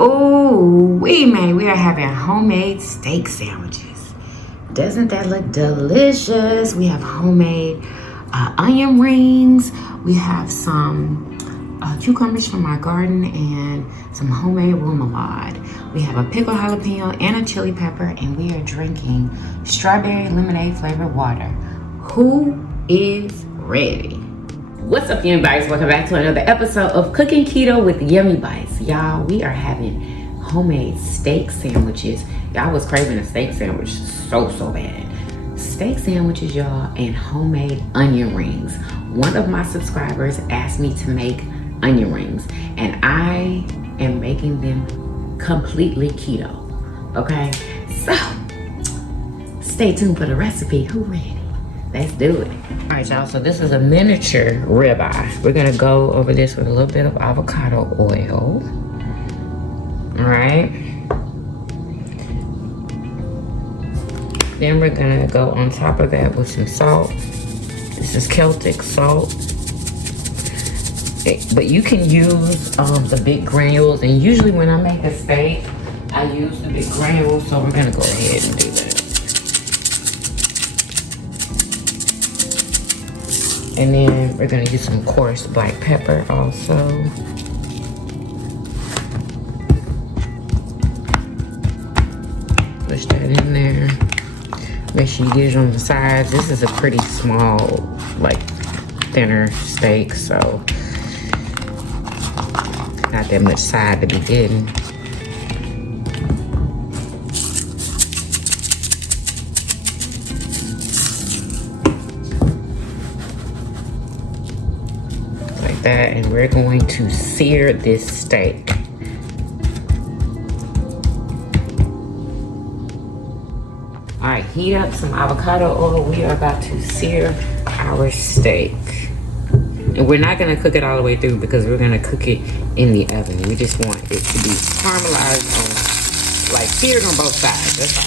Oh, we are having homemade steak sandwiches. Doesn't that look delicious? We have homemade onion rings. We have some cucumbers from our garden and some homemade remoulade. We have a pickled jalapeno and a chili pepper, and we are drinking strawberry lemonade flavored water. Who is ready? What's up, Yummybites? Welcome back to another episode of Cooking Keto with Yummybites. Y'all, we are having homemade steak sandwiches. Y'all was craving a steak sandwich so bad. Steak sandwiches, y'all, and homemade onion rings. One of my subscribers asked me to make onion rings, and I am making them completely keto. Okay, so stay tuned for the recipe. Who ready? Let's do it. All right, y'all, so this is a miniature ribeye. We're gonna go over this with a little bit of avocado oil. All right. Then we're gonna go on top of that with some salt. This is Celtic salt. But you can use the big granules, and usually when I make a steak, I use the big granules, so we're gonna go ahead and do that. And then we're gonna use some coarse black pepper also. Push that in there. Make sure you get it on the sides. This is a pretty small, like thinner steak, so not that much side to be getting. Like that, and we're going to sear this steak. All right, heat up some avocado oil. We are about to sear our steak. And we're not gonna cook it all the way through because we're gonna cook it in the oven. We just want it to be caramelized on, like seared on both sides, that's all.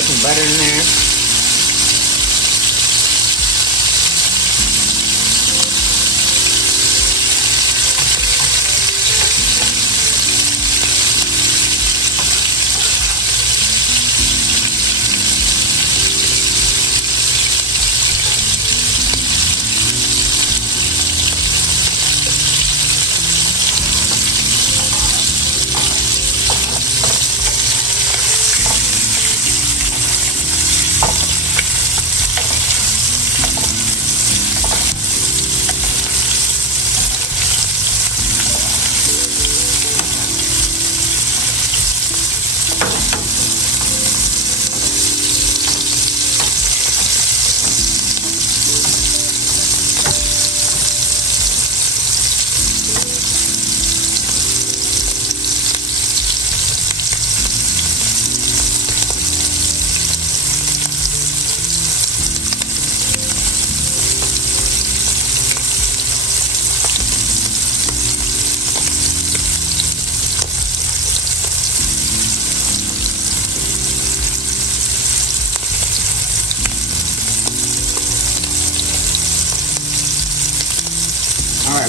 Some butter in there.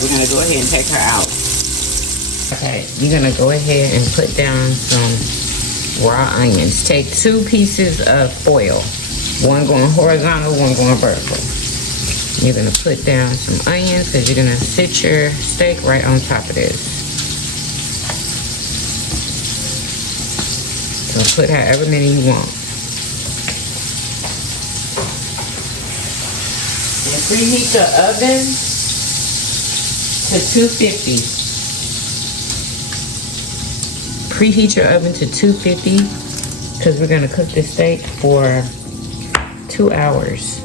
we're gonna go ahead and take her out. Okay, you're gonna go ahead and put down some raw onions. Take 2 pieces of foil. One going horizontal, one going vertical. You're gonna put down some onions because you're gonna sit your steak right on top of this. So put however many you want. And preheat the oven to 250. Preheat your oven to 250 because we're gonna cook this steak for 2 hours.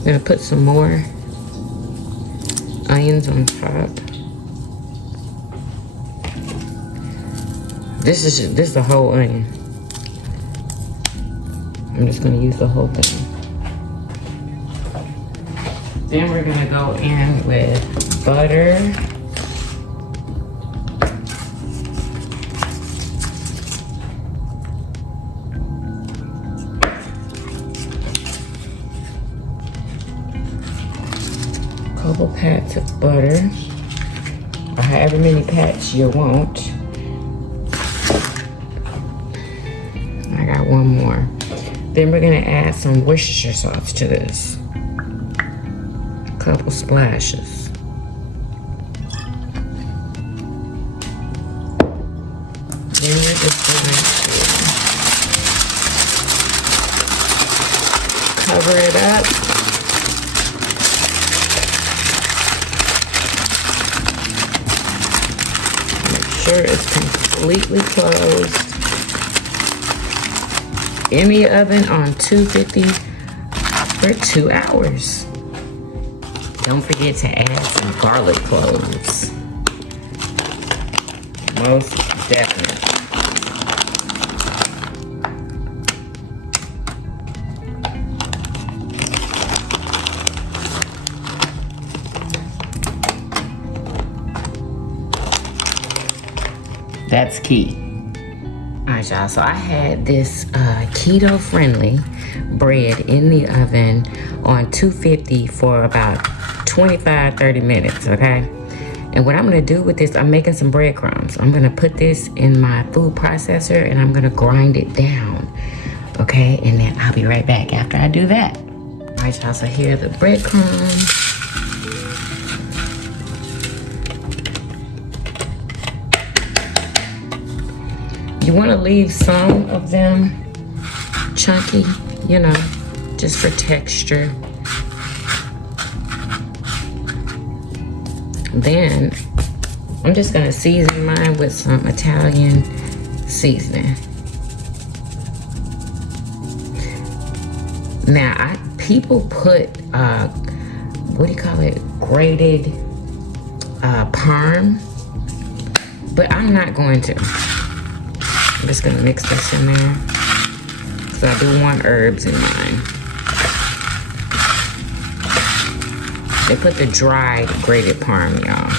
I'm gonna put some more onions on top. This is the whole onion. I'm just gonna use the whole thing. Then we're gonna go in with butter. Couple pats of butter, or however many pats you want. I got one more. Then we're gonna add some Worcestershire sauce to this. Couple splashes. Then we're just going to cover it up. Make sure it's completely closed. In the oven on 250 for 2 hours. Don't forget to add some garlic cloves. Most definitely. That's key. All right, y'all, so I had this keto-friendly bread in the oven on 250 for about 25-30 minutes, okay? And what I'm gonna do with this, I'm making some breadcrumbs. I'm gonna put this in my food processor and I'm gonna grind it down, okay? And then I'll be right back after I do that. All right, y'all, so here are the breadcrumbs. You wanna leave some of them chunky, you know, just for texture. Then I'm just gonna season mine with some Italian seasoning. Now, people put, what do you call it? Grated parm, but I'm not going to. I'm just gonna mix this in there because I do want herbs in mine. They put the dried grated parm, y'all.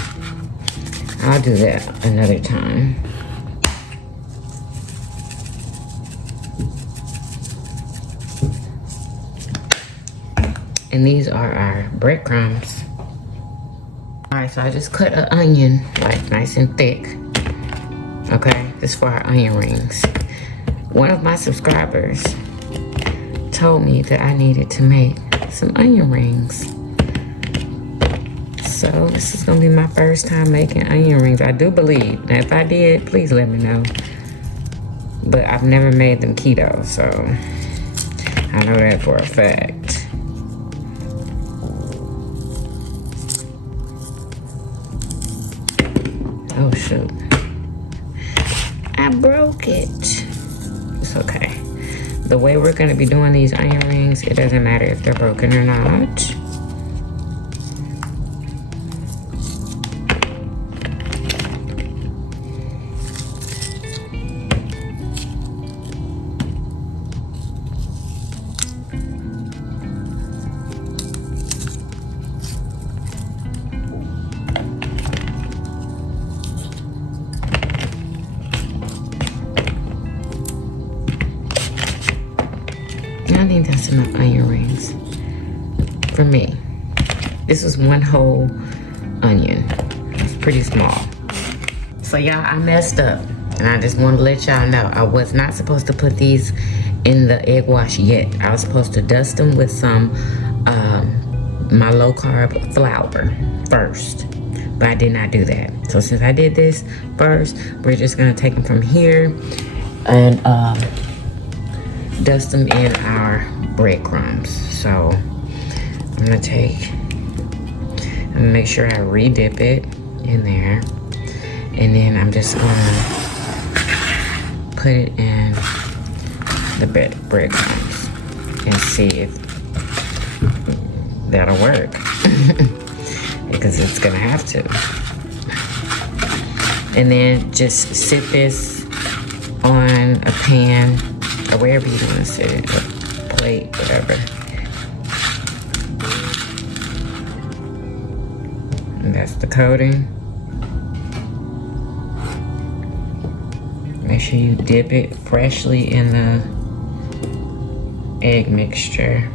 I'll do that another time. And these are our breadcrumbs. All right, so I just cut an onion, like nice and thick. Okay, this is for our onion rings. One of my subscribers told me that I needed to make some onion rings. So this is gonna be my first time making onion rings, I do believe. Now if I did, please let me know. But I've never made them keto, so I know that for a fact. Oh shoot. I broke it. It's okay. The way we're gonna be doing these onion rings, it doesn't matter if they're broken or not. I think that's enough onion rings for me. This is one whole onion. It's pretty small. So y'all, I messed up. And I just want to let y'all know, I was not supposed to put these in the egg wash yet. I was supposed to dust them with some my low carb flour first, but I did not do that. So since I did this first, we're just gonna take them from here and dust them in our breadcrumbs. So I'm gonna make sure I re-dip it in there, and then I'm just gonna put it in the breadcrumbs and see if that'll work. Because it's gonna have to. And then just sit this on a pan or wherever you want to sit it, a plate, whatever. And that's the coating. Make sure you dip it freshly in the egg mixture.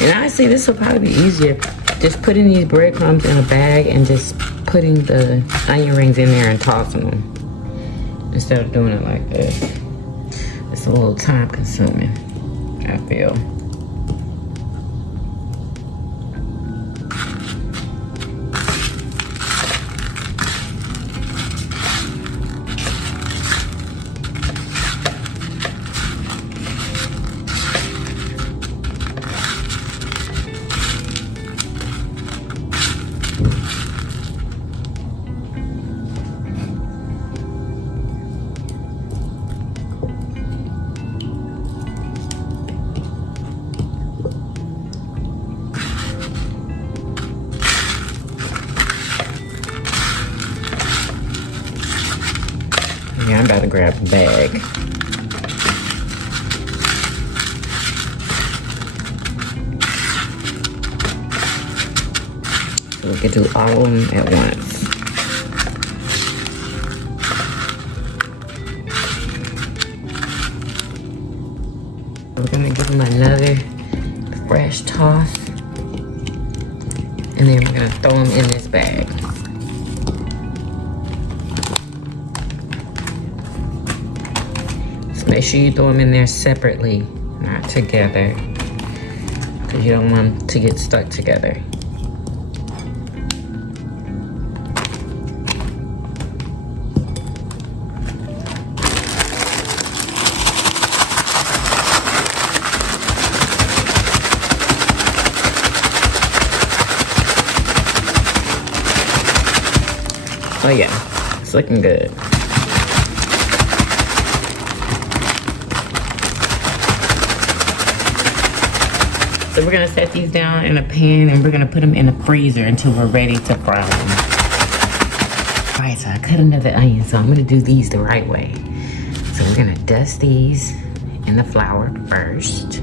And honestly, this will probably be easier. Just putting these breadcrumbs in a bag and just putting the onion rings in there and tossing them, instead of doing it like this. It's a little time consuming, I feel. Yeah, I'm about to grab a bag. So we can do all of them at once. We're gonna give them another fresh toss, and then we're gonna throw them in this bag. Make sure you throw them in there separately, not together, because you don't want them to get stuck together. Oh yeah, it's looking good. So we're gonna set these down in a pan and we're gonna put them in the freezer until we're ready to fry them. All right, so I cut another onion, so I'm gonna do these the right way. So we're gonna dust these in the flour first.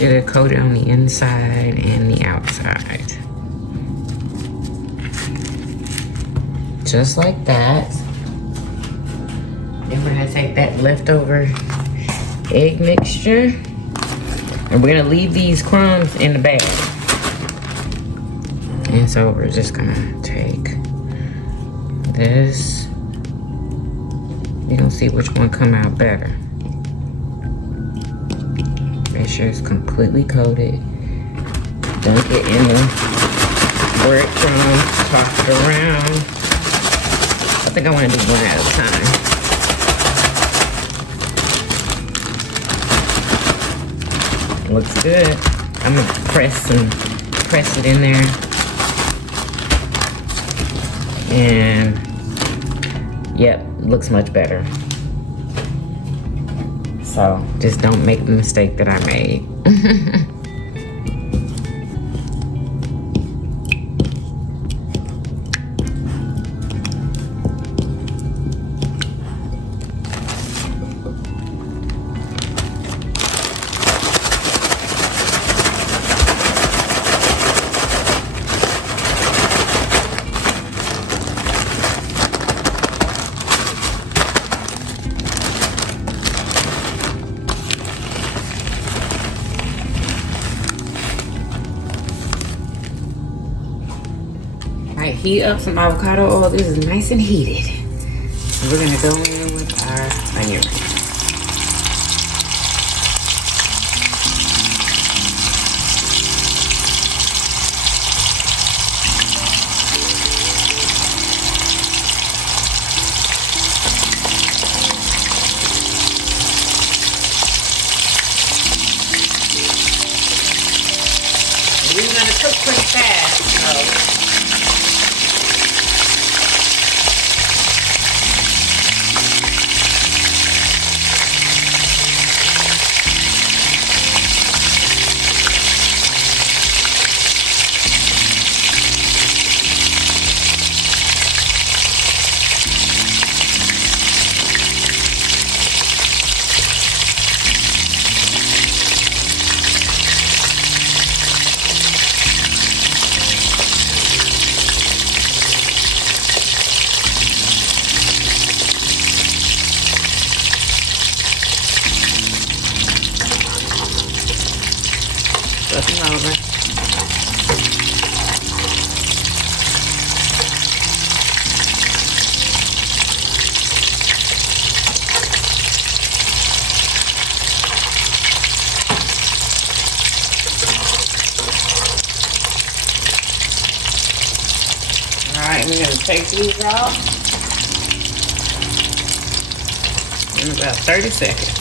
should have coated on the inside and the outside. Just like that. Then we're gonna take that leftover egg mixture and we're gonna leave these crumbs in the bag. And so we're just gonna take this. We're gonna see which one come out better. Make sure it's completely coated. Dunk it in the breadcrumbs, toss it around. I think I wanna do one at a time. Looks good. I'm gonna press it in there. And yep, looks much better. So just don't make the mistake that I made. Alright, heat up some avocado oil. This is nice and heated. And we're gonna go in with our onion rings. We're gonna cook pretty fast, so flip them over. Alright, we're going to take these out in about 30 seconds.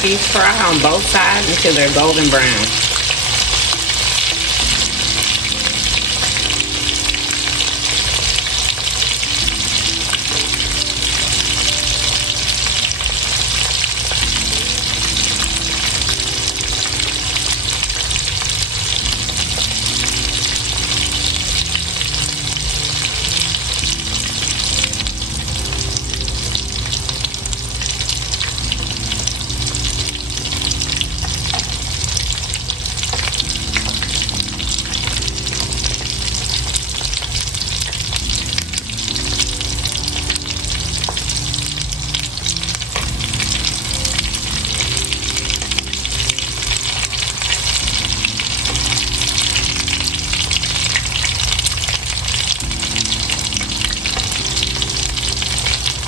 let these fry on both sides until they're golden brown.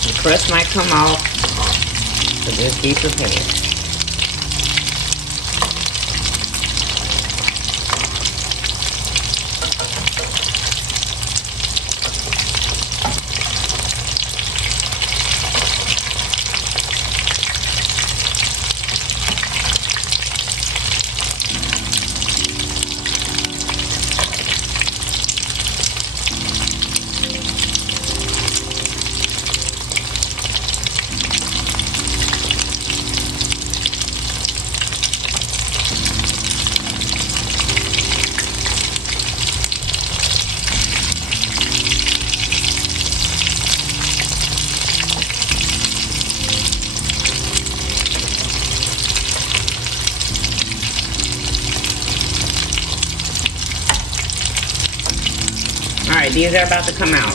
The crust might come off, so just be prepared. Alright, these are about to come out.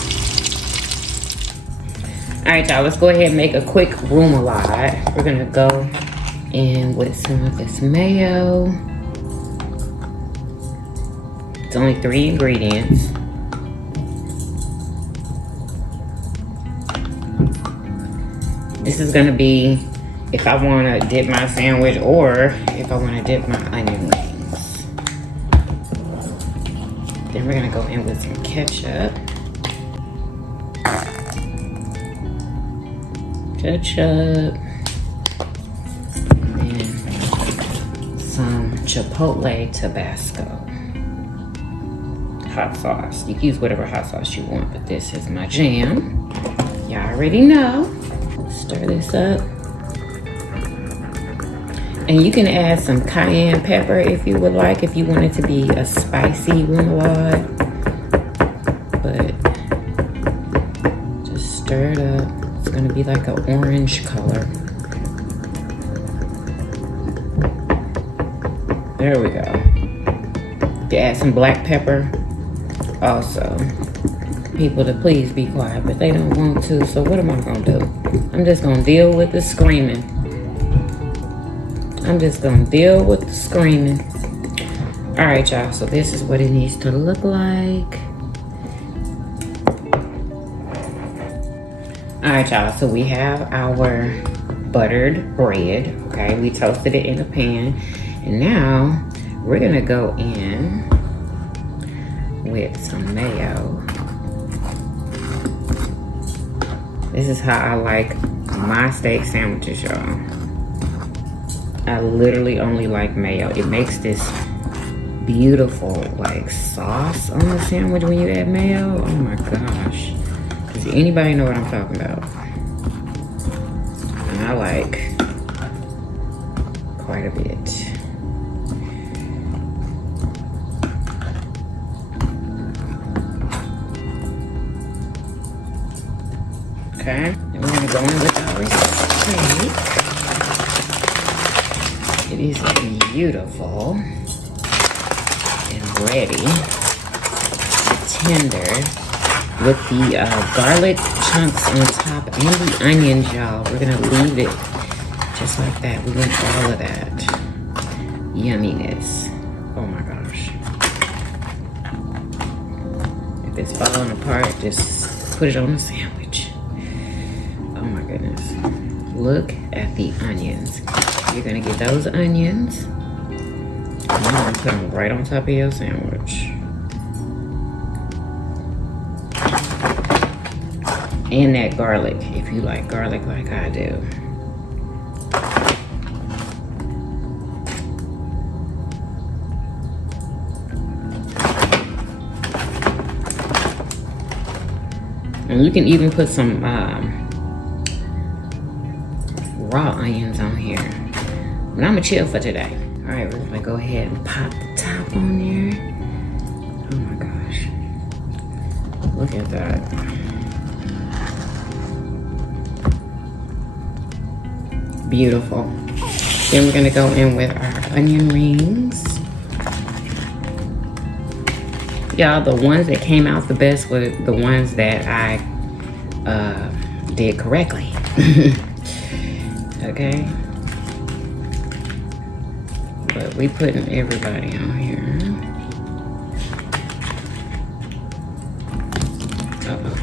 Alright, y'all, let's go ahead and make a quick remoulade. We're gonna go in with some of this mayo. It's only 3 ingredients. This is gonna be if I wanna dip my sandwich or if I wanna dip my onion rings. Then we're gonna go in with some ketchup. And then some Chipotle Tabasco. Hot sauce. You can use whatever hot sauce you want, but this is my jam. Y'all already know. Stir this up. And you can add some cayenne pepper if you would like, if you want it to be a spicy remoulade. But just stir it up. It's gonna be like an orange color. There we go. You can add some black pepper also. People to please be quiet, but they don't want to, so what am I gonna do? I'm just gonna deal with the screaming. I'm just gonna deal with the screaming. All right, y'all, so this is what it needs to look like. All right, y'all, so we have our buttered bread, okay? We toasted it in a pan, and now we're gonna go in with some mayo. This is how I like my steak sandwiches, y'all. I literally only like mayo. It makes this beautiful like sauce on the sandwich when you add mayo. Oh my gosh. Does anybody know what I'm talking about? And I like quite a bit. Okay, and we're gonna go in with our steak. It is beautiful and ready, tender, with the garlic chunks on top and the onions, y'all. We're gonna leave it just like that. We want all of that yumminess. Oh my gosh. If it's falling apart, just put it on a sandwich. Oh my goodness. Look at the onions. You're gonna get those onions and you're gonna put them right on top of your sandwich. And that garlic, if you like garlic like I do. And you can even put some raw onions on here. But I'm gonna chill for today. All right, we're gonna go ahead and pop the top on there. Oh my gosh. Look at that. Beautiful. Then we're gonna go in with our onion rings. Y'all, the ones that came out the best were the ones that I did correctly. Okay. But we putting everybody on here. Uh-oh.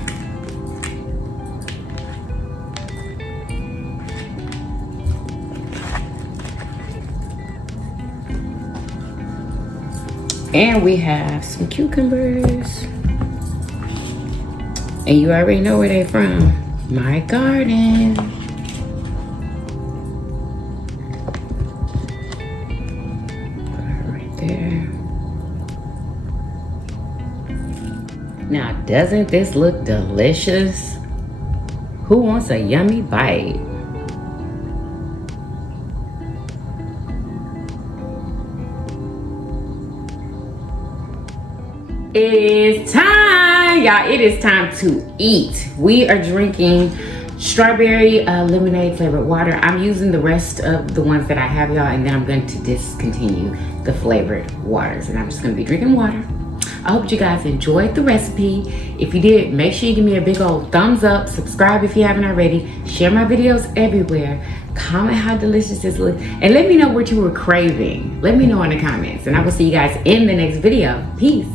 And we have some cucumbers. And you already know where they're from. My garden. Put her right there. Now, doesn't this look delicious? Who wants a yummy bite? It's time, y'all. It is time to eat. We are drinking strawberry lemonade flavored water. I'm using the rest of the ones that I have, y'all, and then I'm going to discontinue the flavored waters, and I'm just going to be drinking water. I hope you guys enjoyed the recipe. If you did, make sure you give me a big old thumbs up, subscribe if you haven't already, share my videos everywhere, comment how delicious this looks, and let me know what you were craving. Let me know in the comments, and I will see you guys in the next video. Peace.